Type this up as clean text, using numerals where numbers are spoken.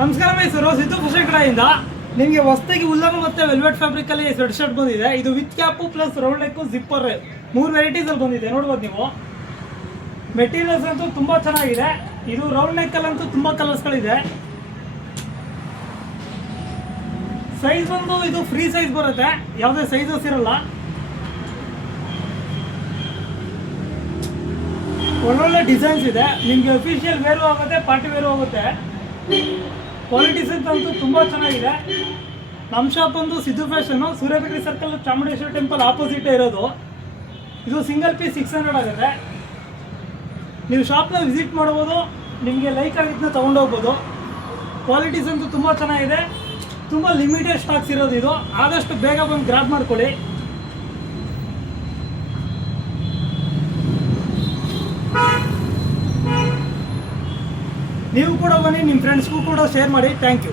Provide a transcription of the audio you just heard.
ನಮಸ್ಕಾರ ಮೈಸೂರು ಸಿದ್ದು ಫುಷನ್ ಕಡೆಯಿಂದ ನಿಮಗೆ ಹೊಸದಾಗಿ ಉಲ್ಲನ್ ಮತ್ತು ವೆಲ್ವೆಟ್ ಫ್ಯಾಬ್ರಿಕಲ್ಲಿ ಸ್ವೆಟ್ ಶರ್ಟ್ ಬಂದಿದೆ. ಇದು with cap plus round neck zipper 3 ವೆರೈಟೀಸಲ್ಲಿ ಬಂದಿದೆ. ನೋಡ್ಬೋದು ನೀವು. ಮೆಟೀರಿಯಲ್ಸ್ ಅಂತೂ ತುಂಬ ಚೆನ್ನಾಗಿದೆ. ಇದು ರೌಂಡ್ ನೆಕ್ಕಲ್ಲಂತೂ ತುಂಬ ಕಲರ್ಸ್ಗಳಿದೆ. ಸೈಜ್ ಬಂದು ಇದು ಫ್ರೀ ಸೈಜ್ ಬರುತ್ತೆ, ಯಾವುದೇ ಸೈಜಸ್ ಇರಲ್ಲ. ಒಳ್ಳೊಳ್ಳೆ ಡಿಸೈನ್ಸ್ ಇದೆ. ನಿಮಗೆ ಅಫಿಷಿಯಲ್ ವೇರು ಆಗುತ್ತೆ, ಪಾರ್ಟಿ ವೇರು ಆಗುತ್ತೆ. ಕ್ವಾಲಿಟೀಸ್ ಅಂತೂ ತುಂಬ ಚೆನ್ನಾಗಿದೆ. ನಮ್ಮ ಶಾಪ್ ಒಂದು Siddu fashion, Surya bakery circle, Chamundeshwari temple opposite ಇರೋದು. ಇದು ಸಿಂಗಲ್ ಪೀಸ್ 600 ಆಗುತ್ತೆ. ನೀವು ಶಾಪ್ನ ವಿಸಿಟ್ ಮಾಡ್ಬೋದು, ನಿಮಗೆ ಲೈಕ್ ಆಗಿದ್ದನ್ನ ತೊಗೊಂಡೋಗ್ಬೋದು. ಕ್ವಾಲಿಟೀಸ್ ಅಂತೂ ತುಂಬ ಚೆನ್ನಾಗಿದೆ. ತುಂಬ ಲಿಮಿಟೆಡ್ ಸ್ಟಾಕ್ಸ್ ಇರೋದು ಇದು. ಆದಷ್ಟು ಬೇಗ ಬಂದು ಗ್ರಾಬ್ ಮಾಡ್ಕೊಳ್ಳಿ. ನೀವು ಕೂಡ ಬನ್ನಿ, ನಿಮ್ಮ ಫ್ರೆಂಡ್ಸ್ಗೂ ಕೂಡ ಶೇರ್ ಮಾಡಿ. Thank you.